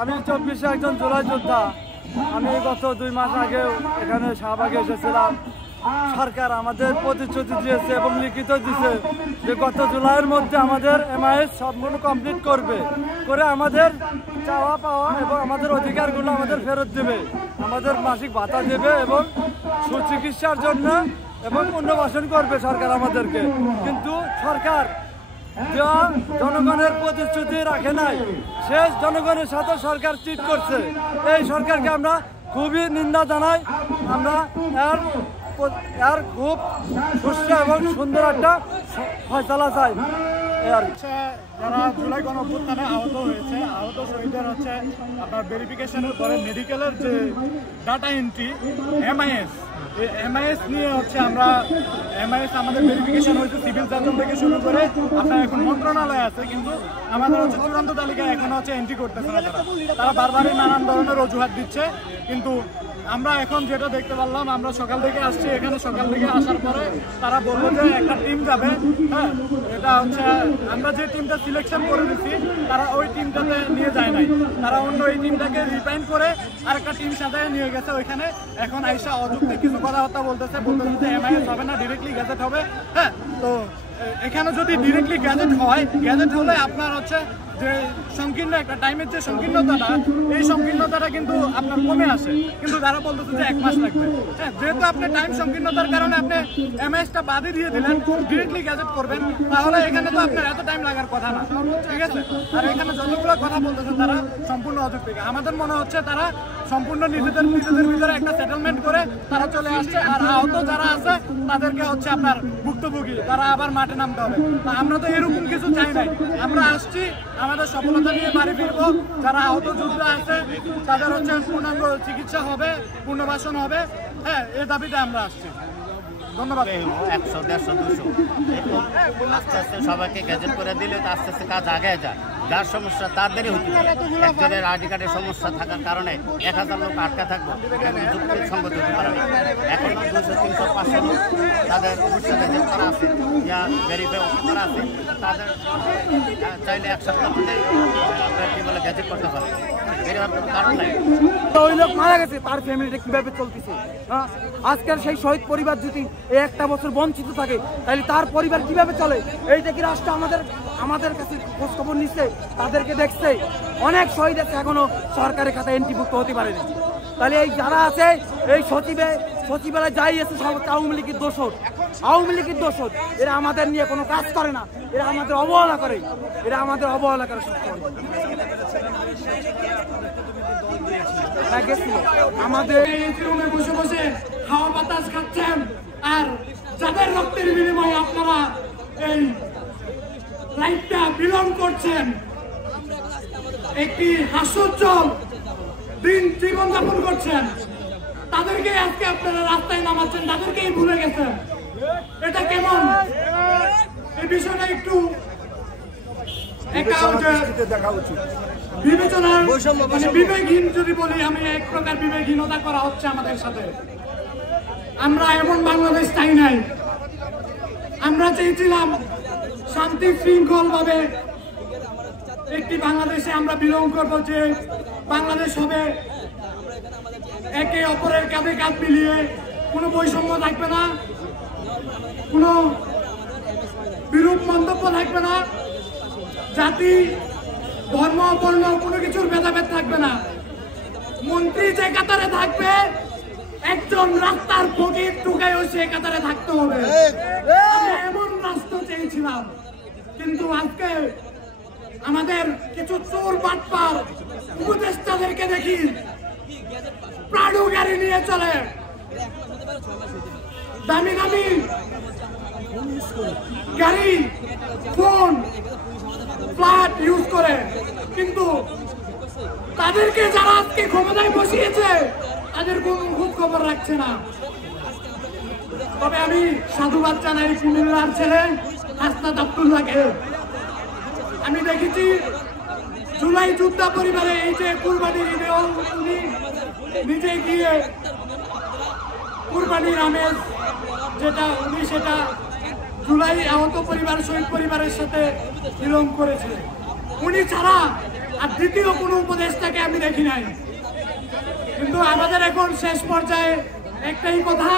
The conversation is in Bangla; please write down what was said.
আমি 24 একজন জুলাই যোদ্ধা। আমি গত 2 মাস আগে এখানে শাহবাগে এসেছিলাম। সরকার আমাদের প্রতিশ্রুতি দিয়েছে এবং লিখিত দিয়েছে যে গত জুলাইয়ের মধ্যে আমাদের এমআইএস সম্পূর্ণ কমপ্লিট করে আমাদের চাওয়া পাওয়া এবং আমাদের অধিকারগুলো আমাদের ফেরত দেবে, আমাদের মাসিক ভাতা দেবে এবং সুচিকিৎসার জন্য এবং পুনর্বাসন করবে সরকার আমাদেরকে। কিন্তু সরকার যা জনগণের প্রতিশ্রুতি রাখে নাই, শেষ জনগণের সাথে সরকার চিট করছে। এই সরকারকে আমরা খুবই নিন্দা জানাই। আমরা এর খুব সুষ্ঠু এবং সুন্দর একটা ফয়সালা চাই। যারা জুলাই গণঅভ্যুত্থানে আহত হয়েছে, আহত শহীদদের হচ্ছে আপনার ভেরিফিকেশনের পরে মেডিকেলের যে ডাটা এন্ট্রি এমআইএস নিয়ে হচ্ছে আমরা এমআইএস আমাদের ভেরিফিকেশন হয়েছে সিভিল সার্জন থেকে শুরু করে আপনার এখন মন্ত্রণালয় আছে, কিন্তু আমাদের হচ্ছে চূড়ান্ত তালিকা এখন হচ্ছে এন্ট্রি করতেছে না। তারা বারবারই নানান ধরনের অজুহাত দিচ্ছে। কিন্তু আমরা এখন যেটা দেখতে পারলাম, আমরা সকাল থেকে আসছি এখানে, সকাল থেকে আসার পরে তারা বললো যে একটা টিম যাবে। হ্যাঁ, এটা হচ্ছে আমরা যে টিমটা সিলেকশন করে দিচ্ছি তারা ওই টিমটাতে নিয়ে যায় নাই, তারা অন্য এই টিমটাকে রিফাইন করে আরেকটা টিম সাথে নিয়ে গেছে ওইখানে। এখন আইসা অযৌক্তিক কিছু কথাবার্তা বলতেছে যে এমআইএস হবে না, ডিরেক্টলি গ্যাজেট হবে। হ্যাঁ, তো এখানে যদি ডিরেক্টলি গ্যাজেট হয়, গ্যাজেট হলে আপনার হচ্ছে যে সংকীর্ণ একটা টাইমের যে সংকীর্ণতাটা, এই সংকীর্ণতাটা কিন্তু আপনার কমে আসে। কিন্তু তারা বলতেছে যে 1 মাস লাগবে। হ্যাঁ, যেহেতু আপনি টাইম সংকীর্ণতার কারণে আপনি এমআইএসটা বাদে দিয়ে দিলেন, ডিরেক্টলি গ্যাজেট করবেন, তাহলে এখানে তো আপনার এত টাইম লাগার কথা না। ঠিক আছে, আর এখানে যতগুলো কথা বলতেছে তারা সম্পূর্ণ অযৌক্তিক। আমাদের মনে হচ্ছে তারা সম্পূর্ণ নিজেদের ভিতরে একটা সেটেলমেন্ট করে তারা চলে আসছে। আর আহত যারা আছে তাদেরকে হচ্ছে আপনার ভুক্তভোগী, তারা আবার মাঠে নামতে হবে। আমরা তো এরকম কিছু চাই নাই। আমরা আসছি আমাদের সফলতা নিয়ে বাড়ি ফিরবো। যারা আহত যোদ্ধা আছে তাদের হচ্ছে পূর্ণাঙ্গ চিকিৎসা হবে, পুনর্বাসন হবে। হ্যাঁ, এই দাবিতে আমরা আসছি। ধন্যবাদ। 100, 150, 200 আস্তে আস্তে সবাইকে গ্যাজেট করে দিলে তো আস্তে আস্তে কাজ আগে যায়। যার সমস্যা তাদেরই হতে পারে। একজনের আইডি কার্ডের সমস্যা থাকার কারণে 1000 লোক আটকা থাকবো, যুক্তির সঙ্গত হতে পারে না। এখন 200, 300, 500 লোক তাদের অবশ্যই গ্যাজেট করা আছে, ইয়া ভেরিফাই করা আছে, তাদের চাইলে 1 সপ্তাহের মধ্যে কি বলে গ্যাজেট করতে পারে। ওই লোক মারা গেছে, তার ফ্যামিলিটা কিভাবে চলতেছে? হ্যাঁ, আজকাল সেই শহীদ পরিবার যদি একটা বছর বঞ্চিত থাকে তাহলে তার পরিবার কিভাবে চলে? এইটা কি রাষ্ট্র আমাদের কাছে খোঁজ খবর নিচ্ছে, তাদেরকে দেখছে? অনেক শহীদ আছে এখনো সরকারের খাতায় এন্ট্রিভুক্ত হতে পারেনি। তাহলে এই যারা আছে এই সচিবালয় যাই আছে সব আওয়ামী লীগের দোষর। এরা আমাদের নিয়ে কোনো কাজ করে না, এরা আমাদের অবহেলা করে, আমাদের রুমে বসে বসে হাওয়া বাতাস খাচ্ছেন, আর যাদের রক্তের বিনিময়ে আপনারা এই লাইফটা বিলং করছেন, একটি হাস্যোজ্জ্বল দিন জীবনযাপন করছেন, তাদেরকে আজকে আপনারা রাস্তায় নামাচ্ছেন, তাদেরকেই ভুলে গেছেন। এটা কেমন? এই বিষয়টা একটু দেখা উচিত। বিবেচনার বিবেকহীন যদি বলি, আমি এক প্রকার বিবেকহীনতা করা হচ্ছে আমাদের সাথে। আমরা এমন বাংলাদেশ চাই নাই। আমরা চেয়েছিলাম শান্তি শৃঙ্খল ভাবে একটি বাংলাদেশে আমরা বিলং করবো, যে বাংলাদেশ হবে একে অপরের কাঁধে কাঁধ মিলিয়ে, কোনো বৈষম্য থাকবে না, কোনো বিরূপ মন্তব্য থাকবে না, জাতি ধর্ম বর্ণ কোনো কিছুর ভেদাভেদ থাকবে না। মন্ত্রী যে কাতারে থাকবে, একজন রাস্তার ফকির টুকাইও সে কাতারে থাকতে হবে। এমন রাষ্ট্র চেয়েছিলাম, কিন্তু আজকে আমাদের কিছু চোর বাটপার উপদেষ্টাদেরকে দেখি প্রাডো গাড়ি নিয়ে চলে, দামি দামি গাড়ি, ফোন, ফ্ল্যাট ইউজ করে, কিন্তু তাদেরকে যারা আজকে ক্ষমতায় বসিয়েছে তাদের কোন খোঁজ খবর রাখছে না। তবে আমি সাধুবাদ জানাই কুমিল্লার ছেলে হাসনাত আব্দুল্লাহকে। আমি দেখেছি জুলাই যোদ্ধা পরিবারে এই যে কুরবানির ঈদে উনি নিজে গিয়ে কুরবানির আমেজ যেটা উনি সেটা জুলাই আহত পরিবার শহীদ পরিবারের সাথে বিলং করেছে। উনি ছাড়া আর দ্বিতীয় কোনো উপদেষ্টাকে আমি দেখি নাই। কিন্তু আমাদের এখন শেষ পর্যায়ে একটাই কথা,